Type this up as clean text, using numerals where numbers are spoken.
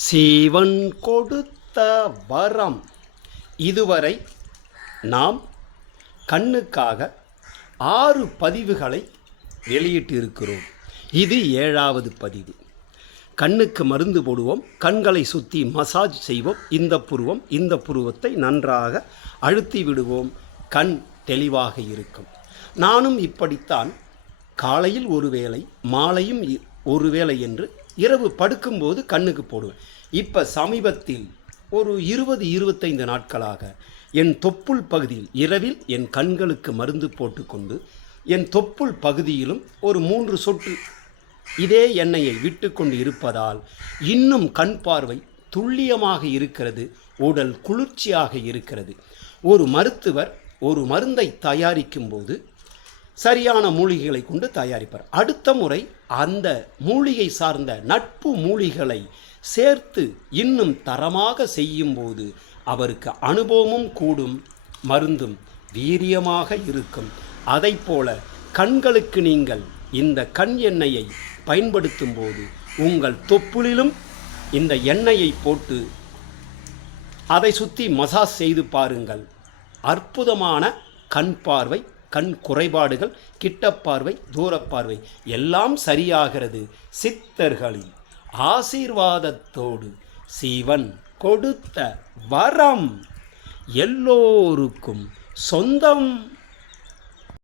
சிவன் கொடுத்த வரம். இதுவரை நாம் கண்ணுக்காக 6 பதிவுகளை வெளியிட்டிருக்கிறோம். இது 7வது பதிவு. கண்ணுக்கு மருந்து போடுவோம், கண்களை சுற்றி மசாஜ் செய்வோம். இந்த புருவத்தை நன்றாக அழுத்தி விடுவோம். கண் தெளிவாக இருக்கும். நானும் இப்படித்தான் காலையில் ஒரு வேளை, மாலையும் ஒரு வேளை என்று இரவு படுக்கும்போது கண்ணுக்கு போடுவேன். இப்போ சமீபத்தில் ஒரு 20-25 நாட்களாக என் தொப்புள் பகுதியில் இரவில் என் கண்களுக்கு மருந்து போட்டுக்கொண்டு என் தொப்புள் பகுதியிலும் ஒரு 3 சொட்டு இதே எண்ணெயை விட்டு கொண்டு இருப்பதால் இன்னும் கண் பார்வை துல்லியமாக இருக்கிறது, உடல் குளிர்ச்சியாக இருக்கிறது. ஒரு மருத்துவர் ஒரு மருந்தை தயாரிக்கும் போது சரியான மூலிகைகளை கொண்டு தயாரிப்பார். அடுத்த முறை அந்த மூலிகை சார்ந்த நட்பு மூலிகளை சேர்த்து இன்னும் தரமாக செய்யும்போது அவருக்கு அனுபவமும் கூடும், மருந்தும் வீரியமாக இருக்கும். அதைப்போல கண்களுக்கு நீங்கள் இந்த கண் எண்ணெயை பயன்படுத்தும் போது உங்கள் தொப்புளிலும் இந்த எண்ணெயை போட்டு அதை சுற்றி மசாஜ் செய்து பாருங்கள். அற்புதமான கண் பார்வை, கண் குறைபாடுகள், கிட்டப்பார்வை, தூரப்பார்வை எல்லாம் சரியாகிறது. சித்தர்களின் ஆசீர்வாதத்தோடு சிவன் கொடுத்த வரம் எல்லோருக்கும் சொந்தம்.